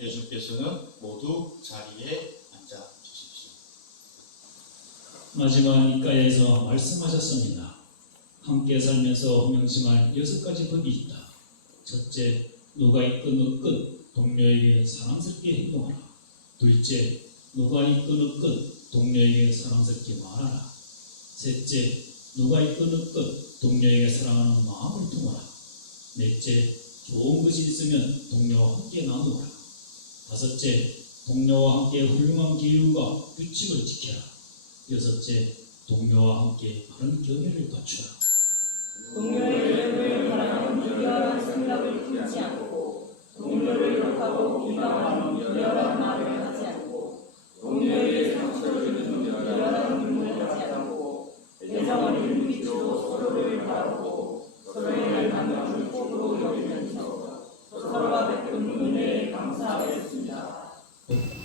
예수께서는 모두 자리에 앉아 주십시오. 마지막 이가에서 말씀하셨습니다. 함께 살면서 명심할 여섯 가지 법이 있다. 첫째, 누가 있건 없건 동료에게 사랑스럽게 행동하라. 둘째, 누가 있건 없건 동료에게 사랑스럽게 말하라. 셋째, 누가 있건 없건 동료에게 사랑하는 마음을 품어라. 넷째, 좋은 것이 있으면 동료와 함께 나누어라. 다섯째, 동료와 함께 훌륭한 기율과 규칙을 지켜라. 여섯째, 동료와 함께 바른 경외를 갖추라. 동료의 예우에 관한 비열한 생각을 품지 않고 동료를 욕하고 비방하는 비열한 말을 하지 않고 동료에게 상처를 주는 비열한 눈물을 하지 않고 애정을 일으키고 서로를 바라보고 서로의 닮아줄 복으로 여기면서 서로가 베푼 은혜에 감사하겠습니다. Thank you.